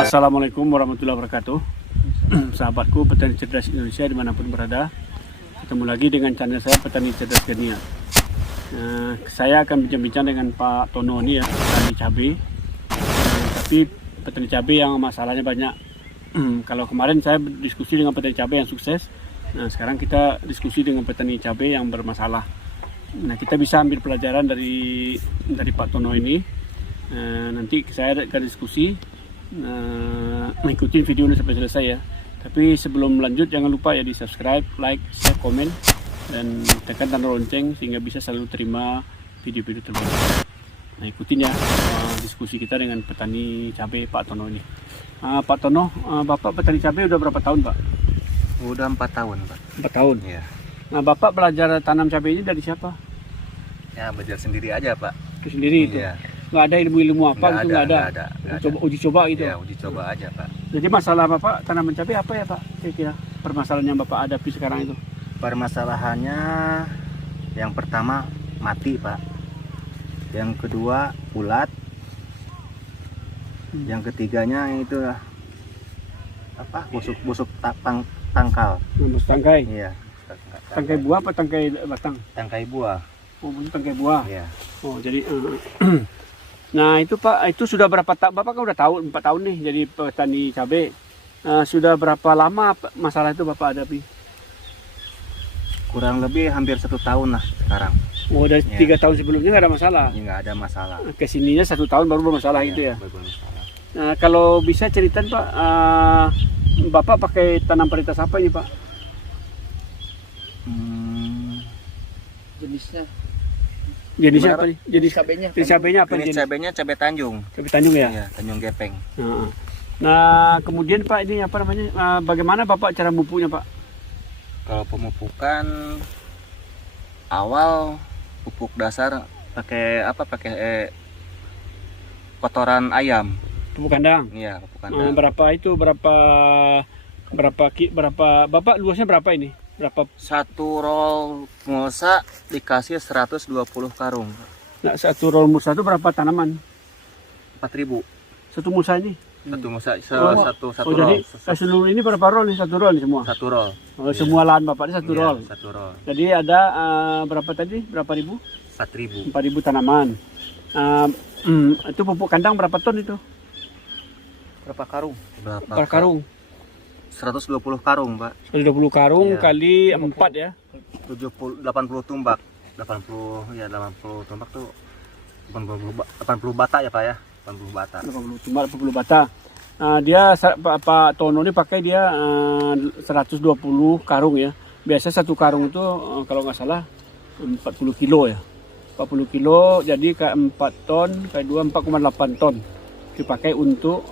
Assalamualaikum warahmatullahi wabarakatuh. Sahabatku petani cerdas Indonesia dimanapun berada, ketemu lagi dengan channel saya Petani Cerdas Genia. Saya akan bincang-bincang dengan Pak Tono ini ya, petani cabai. Tapi petani cabai yang masalahnya banyak. Kalau kemarin saya diskusi dengan petani cabai yang sukses, nah sekarang kita diskusi dengan petani cabai yang bermasalah. Nah, kita bisa ambil pelajaran dari Pak Tono ini. Nanti saya akan diskusi, ikutin video ini sampai selesai ya. Tapi sebelum lanjut jangan lupa ya di subscribe, like, share, komen, dan tekan tanda lonceng sehingga bisa selalu terima video-video terbaru. Nah, ikutin ya diskusi kita dengan petani cabai Pak Tono ini. Pak Tono, Bapak petani cabai udah berapa tahun Pak? Udah 4 tahun Pak. 4 tahun? Iya. Nah, Bapak belajar tanam cabai ini dari siapa? Ya belajar sendiri aja Pak. Itu sendiri itu? Iya. Nggak ada ilmu-ilmu apa Nggak gitu? ada, Nggak ada? nggak ada. Uji coba gitu? Iya, uji coba aja Pak. Jadi masalah Bapak tanaman cabai apa ya Pak? Kira-kira permasalahan yang Bapak hadapi sekarang itu? Permasalahannya yang pertama mati Pak. Yang kedua ulat. Yang ketiganya itu apa? Busuk tangkal. Mas tangkai? Iya. Tangkai buah apa tangkai batang? Tangkai buah. Oh, tangkai buah. Iya. Oh, jadi nah itu Pak, itu sudah berapa tahun? Bapak kan udah tahu 4 tahun nih jadi petani cabai. Sudah berapa lama masalah itu Bapak hadapi? Kurang lebih hampir 1 tahun lah sekarang. Oh, dari Ya. 3 tahun sebelumnya nggak ada masalah? Ini nggak ada masalah. Kesininya 1 tahun baru bermasalah gitu ya? Baru bermasalah. Nah, kalau bisa ceritain Pak, Bapak pakai tanam varietas apa ini Pak? Jenisnya Jenisnya Gimana, apa nih? Jenis cabainya cabainya apa? Jenis cabainya cabai Tanjung. Cabai Tanjung ya? Iya, Tanjung Gepeng. Nah, kemudian Pak ini apa namanya? Bagaimana Bapak cara memupuknya Pak? Kalau pemupukan awal pupuk dasar pakai apa? Pakai kotoran ayam. Pupuk kandang. Iya, pupuk kandang. Berapa itu? Berapa Bapak luasnya berapa ini? Berapa? 1 roll mulsa dikasih 120 karung. Nah, 1 roll mulsa itu berapa tanaman? 4.000. 1 mulsa ini? Satu mulsa satu Oh, roll. jadi seluruh ini berapa roll nih? 1 roll nih semua? 1 roll. Oh, semua lahan Bapak ini 1 roll. 1 roll. Jadi ada berapa tadi? Berapa ribu? 4.000. 4.000 tanaman. Itu pupuk kandang berapa ton itu? berapa karung? Per karung? 120 karung, Pak. 120 karung Iya. kali 4 ya? 80 tumbak. 80 tumbak tuh 80 bata ya, Pak ya. 80 bata. 80 tumbak, 80 bata. Dia Pak Tono ini pakai dia 120 karung ya. Biasa 1 karung itu kalau nggak salah 40 kilo ya. 40 kilo jadi kayak 4 ton, kayak 4,8 ton. Dipakai untuk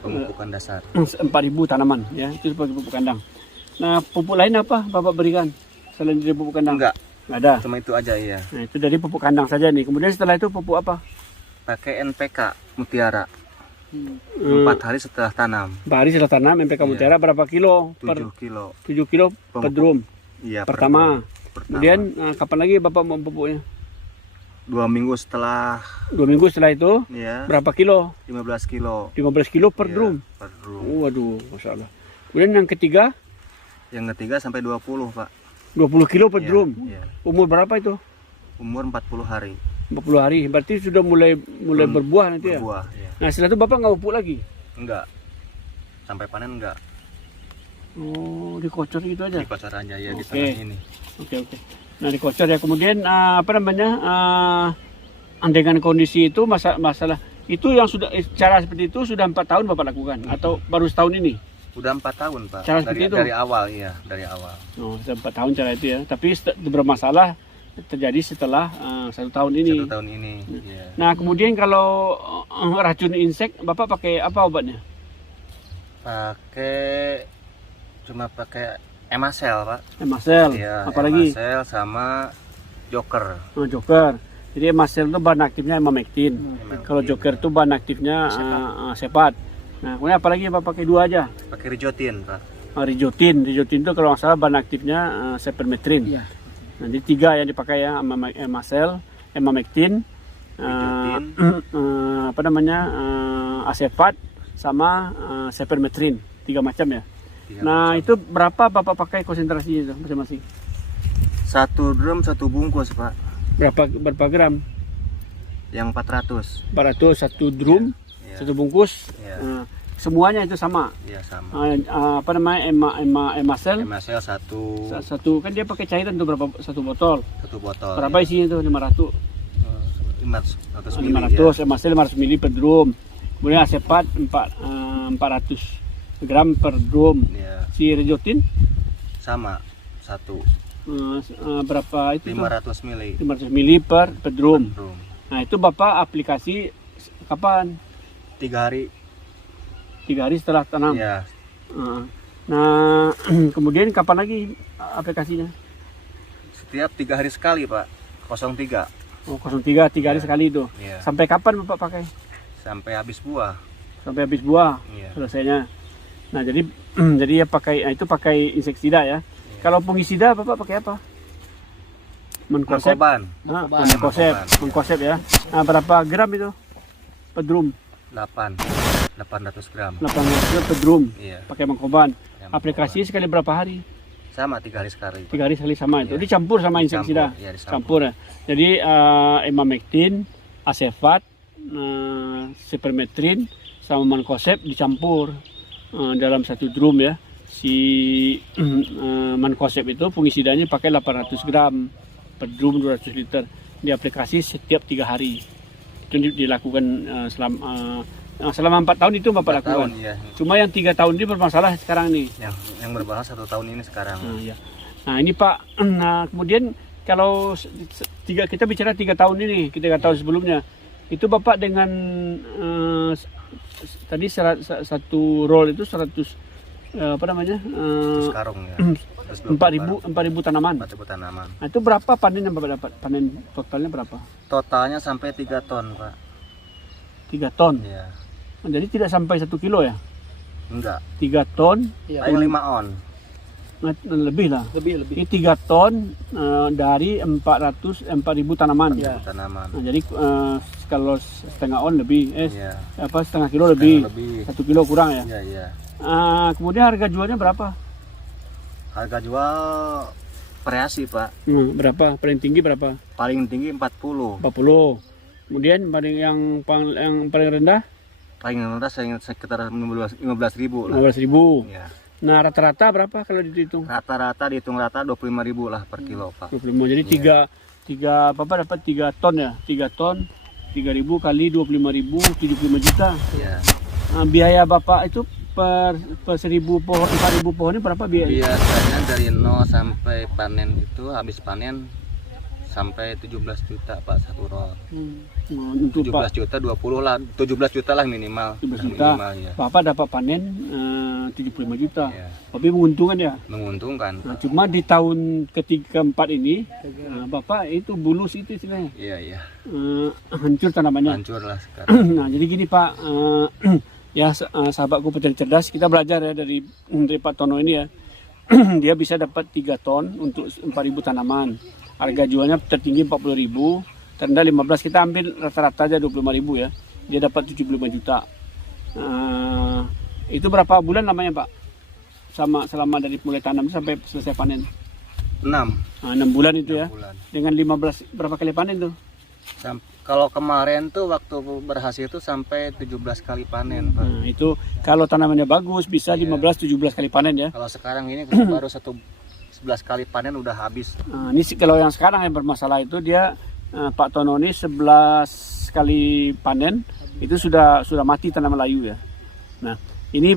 Pemupukan dasar. 4.000 tanaman ya, itu sebagai pupuk kandang. Nah, pupuk lain apa Bapak berikan selain dari pupuk kandang? Enggak, Nggak ada. cuma itu aja iya. Nah, itu dari pupuk kandang saja nih. Kemudian setelah itu pupuk apa? Pakai NPK Mutiara. 4 4 hari setelah tanam. hari setelah tanam NPK Mutiara berapa kilo? 7 kilo. 7 kilo per drum. Iya, Pertama. pertama. Kemudian kapan lagi Bapak mau pupuknya? 2 minggu setelah 2 minggu setelah itu ya, berapa kilo? 15 kilo. 15 kilo per Iya, drum. per drum. Waduh, Masya Allah. Kemudian yang ketiga Yang ketiga sampai 20, Pak. 20 kilo per Iya, drum. iya. Umur berapa itu? Umur 40 hari. 40 hari. Berarti sudah mulai berbuah nanti ya? Berbuah, ya. Nah, setelah itu Bapak nggak pupuk lagi? Enggak. Sampai panen enggak. Oh, dikocor gitu aja? Dikocor aja ya di Oke. tengah ini. Oke. Nah, dikocor ya. Kemudian apa namanya? Dengan kondisi itu masalah itu yang sudah cara seperti itu sudah 4 tahun Bapak lakukan atau baru setahun ini? Udah 4 tahun, Pak. Cara seperti itu? Dari awal, iya, dari awal. Oh, sudah 4 tahun cara itu ya. Tapi bermasalah terjadi setelah 1 tahun ini. 1 tahun ini. Iya. Nah, kemudian kalau racun insek Bapak pakai apa obatnya? Cuma pakai Emasel, Pak. Emasel. Iya, Apalagi? Emasel sama Joker. Oh, Joker. Jadi Emasel itu bahan aktifnya Emamectin. Kalau Joker itu bahan aktifnya Sepat. Nah, kemudian apalagi Bapak pakai 2 aja? Pakai Rijotin, Pak. Rijotin itu kalau nggak salah bahan aktifnya Sepermetrin. Iya. Nanti 3 yang dipakai ya, Emasel, Emamectin, Rijotin. apa namanya, Asepat sama Cypermethrin, 3 macam ya. Tiga Nah macam. itu berapa Bapak pakai konsentrasinya itu masing-masing? 1 drum 1 bungkus Pak, Berapa gram? yang 400. 400 satu drum, Iya. satu bungkus. Iya. Semuanya itu sama. Iya sama. Apa namanya emasel MSL 1 satu kan dia pakai cairan tuh berapa satu botol. botol. Berapa ya. isinya itu 500. 500 mili 500 emasel 500 ml per drum. Kemudian asepat 400 gram per drum. ya. Si rejotin Sama 1 berapa itu? 500 mili 500 ml per drum. drum. Nah itu Bapak aplikasi kapan? 3 hari 3 hari setelah tanam. ya. Nah kemudian kapan lagi aplikasinya? Setiap 3 hari sekali Pak, 03 Oh 03 3 hari Ya. sekali itu. ya. Sampai kapan Bapak pakai? Sampai habis buah. Sampai habis buah ya. selesainya. Nah jadi jadi ya pakai itu pakai insektisida ya. Kalau fungisida Bapak pakai apa? Menkosep. Mengkoban Menkosep. Menkoban, Menkosep ya. Nah berapa gram itu per drum? 800 gram 800 gram per drum. iya. Pakai mengkoban. Ya, Aplikasi sekali berapa hari? sama 3 hari sekali Pak. 3 hari sekali sama itu. Iya. Dicampur sama insektisida. Dicampur, iya, dicampur. Campur ya. Jadi emamectin, asefat, Cypermethrin sama mankosep dicampur dalam satu drum ya. Si mankosep itu fungisidanya pakai 800 gram per drum 200 liter. Diaplikasi setiap 3 hari. Itu dilakukan selama 4 tahun itu Bapak 4 lakukan. tahun ya. Cuma yang 3 tahun ini bermasalah sekarang nih. Yang berbahas 1 tahun ini sekarang. Iya. Nah ini Pak, nah kemudian kalau kita bicara 3 tahun ini, 3 tahun sebelumnya, itu Bapak dengan tadi satu roll itu 100 apa namanya? Terus karung ya. 4.000 tanaman. 4.000 tanaman. Nah itu berapa panen yang Bapak dapat? Panen totalnya berapa? Totalnya sampai 3 ton Pak. 3 ton. Iya. Jadi tidak sampai 1 kilo ya? Enggak. 3 ton, Iya. Paling 5 on. lebih lah. Lebih. Ini 3 ton dari 4.000 tanaman. Iya. Tanaman. Nah, jadi kalau setengah on lebih, Iya. setengah kilo lebih, Lebih. 1 kilo kurang ya. Iya, iya. Kemudian harga jualnya berapa? Harga jual variasi Pak. Berapa? Paling tinggi berapa? Paling tinggi 40. 40. Kemudian yang paling rendah Paling rendah sekitar 15.000 lah. 15.000. Iya. Nah rata-rata berapa kalau dihitung? Rata-rata dihitung rata 25.000 lah per kilo Pak. 25. Jadi tiga Bapak dapat 3 ton ya? 3 ton 3.000 kali 25.000 75 juta. Iya. Biaya Bapak itu per 1.000 pohon 4.000 pohon ini berapa biaya? Biasanya dari 0 sampai panen itu habis panen sampai 17 juta Pak satu roll. Untuk 17 Pak juta 20 lah, 17 juta lah minimal. 17 juta. Minimal, ya. Bapak dapat panen 75 juta. Ya. Tapi menguntungkan ya. Menguntungkan. Nah, cuma di tahun ketiga keempat ini Bapak itu bulus itu istilahnya. Iya, iya. Hancur tanamannya. Hancur lah sekarang. Nah, jadi gini Pak, ya sahabatku petani cerdas, kita belajar ya dari Pak Tono ini ya. Dia bisa dapat 3 ton untuk 4.000 tanaman. Harga jualnya tertinggi 40.000, terendah 15. Kita ambil rata-rata aja 25.000 ya. Dia dapat 75 juta. Itu berapa bulan namanya Pak? Selama dari mulai tanam sampai selesai panen. 6 6 bulan itu ya. bulan. Dengan 15 berapa kali panen tuh? Kalau kemarin tuh waktu berhasil tuh sampai 17 kali panen Pak. Nah, itu kalau tanamannya bagus bisa 15-17 kali panen ya. Kalau sekarang ini baru 11 kali panen udah habis. Nah, ini kalau yang sekarang yang bermasalah itu dia Pak Tono ini 11 kali panen itu sudah mati tanaman layu ya. Nah, ini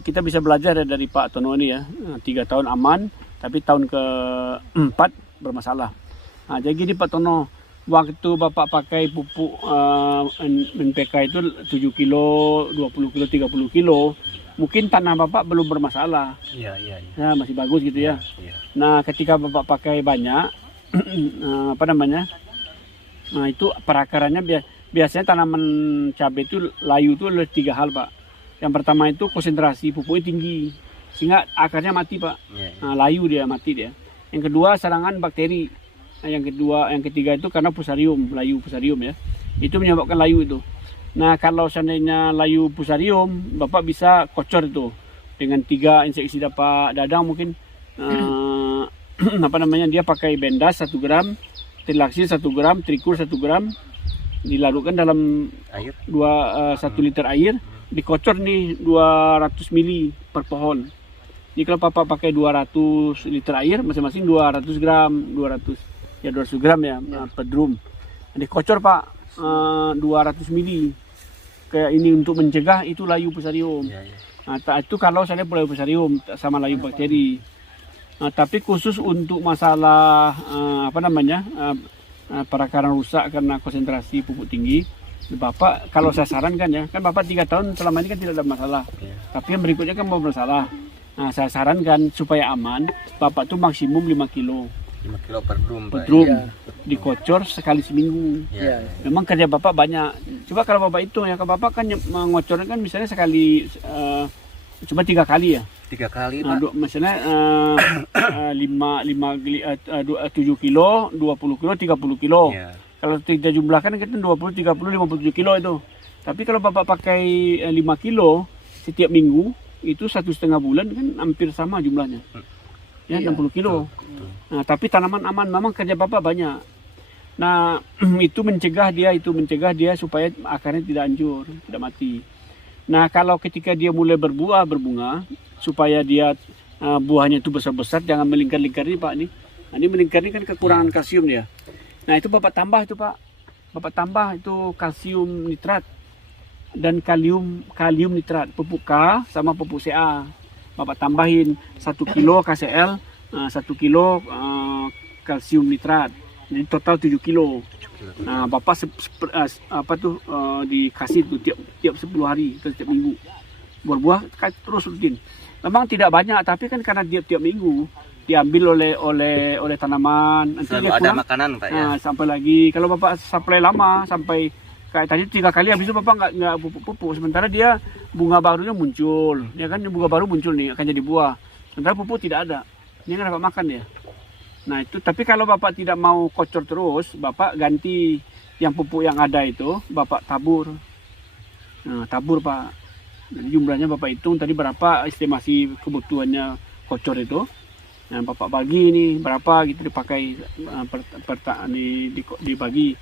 kita bisa belajar ya dari Pak Tono ini ya. 3 tahun aman, tapi tahun keempat bermasalah. Nah, jadi gini Pak Tono, waktu Bapak pakai pupuk NPK itu 7 kilo, 20 kilo, 30 kilo, mungkin tanah Bapak belum bermasalah. Iya. Ya, masih bagus gitu ya. Iya. Nah, ketika Bapak pakai banyak, nah itu perakarannya biasanya tanaman cabai itu layu itu ada 3 hal Pak. Yang pertama itu konsentrasi pupuknya tinggi, sehingga akarnya mati Pak. Iya. Nah, layu dia, mati dia. Yang kedua serangan bakteri. Nah, yang ketiga itu karena fusarium, layu fusarium ya. Itu menyebabkan layu itu. Nah kalau seandainya layu fusarium, Bapak bisa kocor itu dengan 3 insektisida Pak Dadang mungkin apa namanya, dia pakai Bendas 1 gram, Trilaksin 1 gram, Trikur 1 gram, dilarutkan dalam Air. 1 liter air, dikocor nih 200 mili per pohon. Jadi kalau Bapak pakai 200 liter air, masing-masing 200 gram, 200 gram ya per drum. Dikocor Pak 200 mili. Kayak ini untuk mencegah itu layu fusarium. Ya, ya. Nah, itu kalau saya layu fusarium sama layu bakteri. Nah, tapi khusus untuk masalah apa namanya perakaran rusak karena konsentrasi pupuk tinggi, Bapak kalau saya sarankan ya, kan Bapak 3 tahun selama ini kan tidak ada masalah. Ya. Tapi yang berikutnya kan mau bermasalah. Nah, saya sarankan supaya aman, Bapak tuh maksimum 5 kilo 5 kilo per drum, per Pak. drum, Iya. dikocor sekali seminggu. Ya. Iya. Memang kerja Bapak banyak. Coba kalau Bapak hitung ya, kalau Bapak kan mengocornya kan misalnya sekali cuma 3 kali ya. 3 kali, Nah, Pak. misalnya 7 kilo, 20 kilo, 30 kilo. Ya. Kalau kita jumlahkan kan 20, 30, 57 kilo itu. Tapi kalau Bapak pakai 5 kilo setiap minggu, itu 1,5 bulan kan hampir sama jumlahnya. Ya, Iya. 60 kilo. Betul. Nah, tapi tanaman aman, memang kerja Bapak banyak. Nah, itu mencegah dia supaya akarnya tidak hancur, tidak mati. Nah, kalau ketika dia mulai berbuah, berbunga, supaya dia buahnya itu besar-besar, jangan melingkar-lingkar ini Pak. Nah, ini melingkar ini kan kekurangan kalsium dia. Nah, itu Bapak tambah itu Pak. Bapak tambah itu kalsium nitrat dan kalium nitrat, pupuk K sama pupuk Ca. Bapak tambahin 1 kilo KCl, 1 kilo kalsium nitrat. Jadi total 7 kilo. Nah, Bapak dikasih tuh tiap 10 hari atau tiap minggu. Berbuah terus rutin. Memang tidak banyak, tapi kan karena tiap minggu diambil oleh tanaman. Nanti Selalu dia ada pulang, makanan, Pak, ya. nah, sampai lagi. Kalau Bapak supply lama sampai kayak tadi 3 kali, habis itu Bapak nggak pupuk. Sementara dia bunga barunya muncul, ya kan, bunga baru muncul nih akan jadi buah. Sementara pupuk tidak ada, dia nggak dapat makan ya. Nah itu, tapi kalau Bapak tidak mau kocor terus, Bapak ganti yang pupuk yang ada itu, Bapak tabur. Nah, tabur Pak. Jadi jumlahnya Bapak hitung tadi berapa estimasi kebutuhannya kocor itu. Nah, Bapak bagi ini berapa gitu dipakai dibagi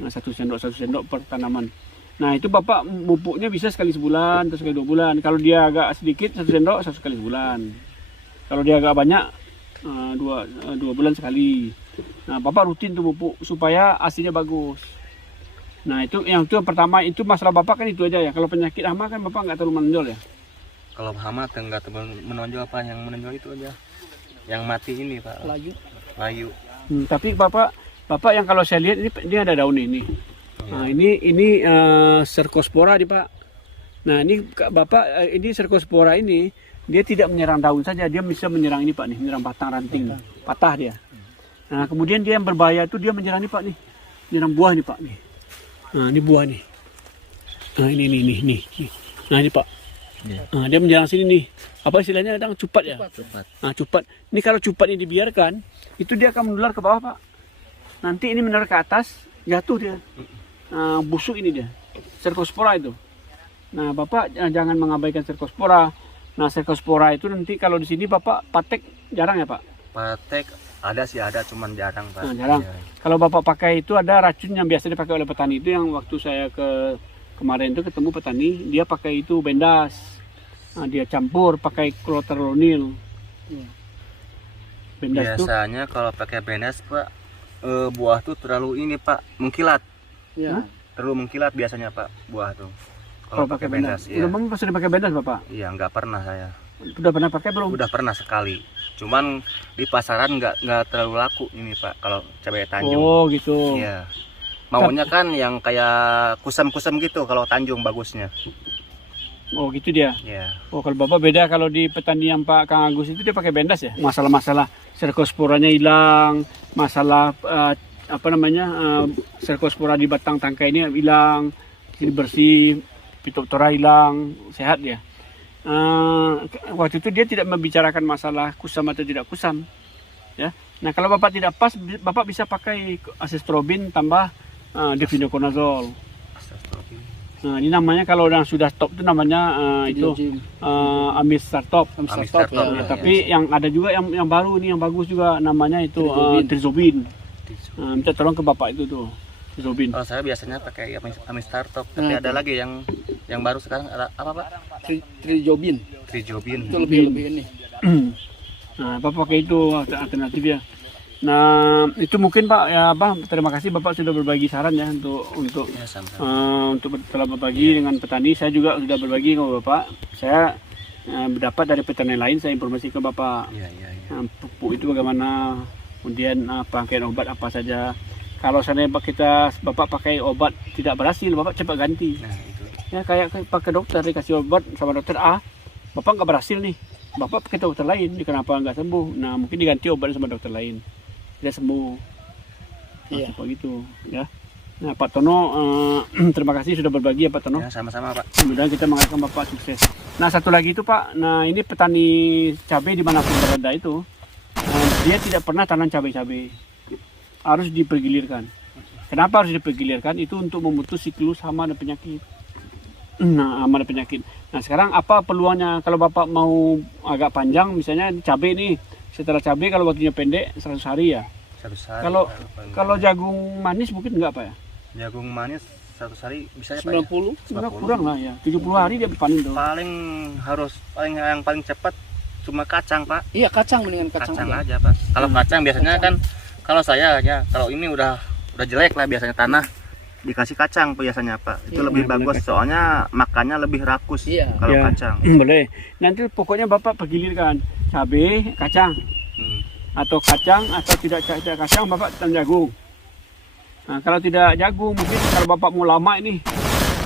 1 sendok per tanaman. Nah itu Bapak pupuknya bisa sekali sebulan atau sekali 2 bulan. Kalau dia agak sedikit 1 sendok 1 kali sebulan. Kalau dia agak banyak 2 bulan sekali. Nah Bapak rutin tuh pupuk supaya hasilnya bagus. Nah itu yang pertama, itu masalah Bapak kan itu aja ya. Kalau penyakit hama kan Bapak nggak terlalu menonjol ya. Kalau hama enggak terlalu menonjol, apa yang menonjol itu aja. Yang mati ini, Pak. Layu. Tapi Bapak yang kalau saya lihat ini ada daun ini. Nah, ini Cercospora nih Pak. Nah ini Bapak ini Cercospora ini dia tidak menyerang daun saja, dia bisa menyerang ini Pak nih, menyerang batang ranting, patah dia. Nah kemudian dia yang berbahaya itu dia menyerang ini Pak nih, menyerang buah nih Pak nih. Nah ini buah nih. Nah ini. Nah ini Pak. Nah, dia menyerang sini nih. Apa istilahnya kadang cupat ya? Cepat. Nah cupat. Ini kalau cupat ini dibiarkan, itu dia akan menular ke bawah Pak. Nanti ini menular ke atas, jatuh dia. Busuk ini dia. Cercospora itu. Nah Bapak jangan mengabaikan Cercospora. Nah Cercospora itu nanti kalau di sini Bapak patek jarang ya Pak? Patek ada sih, ada, cuman jarang, Pak. Nah, jarang. Ya. Kalau Bapak pakai itu ada racun yang biasa dipakai oleh petani itu, yang waktu saya kemarin itu ketemu petani, dia pakai itu Bendas. Nah, dia campur pakai chlorothalonil. Bendas itu Biasanya kalau pakai Bendas, Pak, buah tuh terlalu ini, Pak, mengkilat. Ya. Terlalu mengkilat biasanya, Pak, buah tuh. kalau pakai Bendas. Udah memang sudah pakai Bendas Bapak? Iya, nggak pernah saya. Udah pernah pakai belum? Udah pernah sekali. Cuman di pasaran nggak terlalu laku ini, Pak, kalau cabai Tanjung. Oh gitu. Iya. Maunya kan yang kayak kusam-kusam gitu kalau Tanjung bagusnya. Oh gitu dia. Iya. Oh kalau Bapak beda, kalau di petani yang Pak Kang Agus itu dia pakai Bendas ya. Masalah-masalah Cercosporanya hilang, masalah Cercospora di batang tangkainya hilang, ini bersih, Phytophthora hilang, sehat dia. Waktu itu dia tidak membicarakan masalah kusam atau tidak kusam, ya. Nah kalau Bapak tidak pas, Bapak bisa pakai azestrobin tambah difenoconazole. Nah, ini namanya kalau yang sudah stop itu namanya itu Triojim. amisartop. Amisartop, Amisartop, Ya, ya, tapi yang ada juga yang baru nih yang bagus juga namanya itu Trizobin. trizobin. Minta tolong ke bapak itu tuh trizobin. Kalau saya biasanya pakai Amistartop, tapi Nah, ada lagi yang baru sekarang ada apa Pak? Trijobin. Trijobin. Itu lebih ini. Nah, bapak pakai itu alternatif ya. Nah, itu mungkin Pak ya, Bang. Terima kasih Bapak sudah berbagi saran ya untuk Ya, sama-sama. telah berbagi dengan petani. Saya juga sudah berbagi ke Bapak. Saya mendapat dari petani lain, saya informasi ke Bapak. Iya, iya, iya. Pupuk itu bagaimana, kemudian rangkaian obat apa saja. Kalau seandainya Bapak pakai obat tidak berhasil, Bapak cepat ganti. Nah, itu. Ya kayak pakai dokter dikasih obat sama dokter A, Bapak nggak berhasil nih, Bapak pakai dokter lain, ini kenapa nggak sembuh? Nah mungkin diganti obat sama dokter lain, dia sembuh. Iya. Gitu ya. Nah Pak Tono, terima kasih sudah berbagi ya Pak Tono. Ya, sama-sama Pak. Mudah-mudahan kita mengharapkan Bapak sukses. Nah satu lagi itu Pak, nah ini petani cabai dimanapun berada itu, dia tidak pernah tanam cabai-cabai, harus dipergilirkan. Kenapa harus dipergilirkan? Itu untuk memutus siklus hama dan penyakit. Nah, hama dan penyakit. Nah sekarang apa peluangnya kalau Bapak mau agak panjang, misalnya cabai nih, setelah cabai kalau waktunya pendek 100 hari ya. 100 hari. Kalau jagung manis mungkin enggak Pak ya? jagung manis 100 hari bisa ya Pak? 90. Enggak, kurang lah ya. 70 hari dia panen tuh. Yang paling cepat cuma kacang Pak. Iya, kacang mendingan kacang. Kacang aja. aja Pak. Kalau kacang biasanya kan kalau saya ya kalau ini udah jelek lah biasanya tanah dikasih kacang biasanya Pak. Itu Iya, lebih benar, bagus kacang. soalnya makannya lebih rakus Iya. kalau Ya. kacang. Boleh. Nanti pokoknya Bapak pergilirkan cabai, kacang. Hmm. Atau kacang atau tidak kacang Bapak tanam jagung. Nah, kalau tidak jagung mungkin kalau Bapak mau lama ini,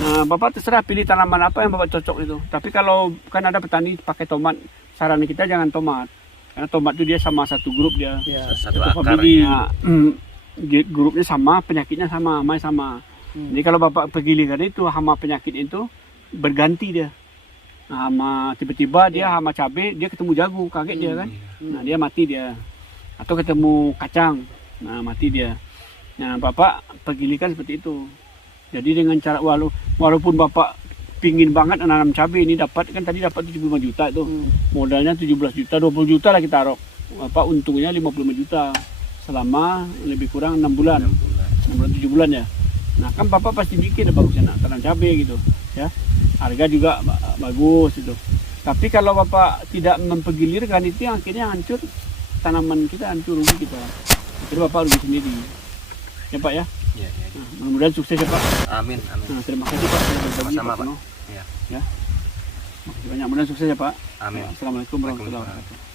nah Bapak terserah pilih tanaman apa yang Bapak cocok itu. Tapi kalau kan ada petani pakai tomat, saran kita jangan tomat. Karena tomat itu dia sama satu grup dia. Iya. Satu Satu akar famili. ya. Nah, grupnya sama, penyakitnya sama, hamanya sama. Jadi kalau Bapak pergilirkan itu hama penyakit itu berganti dia. Nah, hama tiba-tiba dia hama cabai, dia ketemu jagung, kaget dia kan. Nah, dia mati dia. Atau ketemu kacang, nah mati dia. Nah Bapak pergilirkan seperti itu. Jadi dengan cara walaupun Bapak pingin banget nanam cabai ini dapat kan tadi dapat 75 juta itu. Modalnya 17 juta, 20 juta lah kita taruh. Bapak untungnya 55 juta selama lebih kurang 6 bulan. 6 bulan 7 bulan ya. Nah kan Bapak pasti mikir bagusnya nak tanam cabai gitu ya. Harga juga bagus itu. Tapi kalau Bapak tidak mempergilirkan itu yang akhirnya hancur. Tanaman kita hancur, rugi kita. Jadi Bapak rugi sendiri. Ya Pak ya. Iya, iya. Nah, mudah-mudahan sukses ya Pak. Amin, amin. Nah, terima kasih Pak sudah berbagi Sama-sama, Pak Tono. Iya. Ya. Makasih banyak. Mudah-mudahan sukses ya Pak. Amin. Assalamualaikum warahmatullahi Waalaikumsalam. wabarakatuh.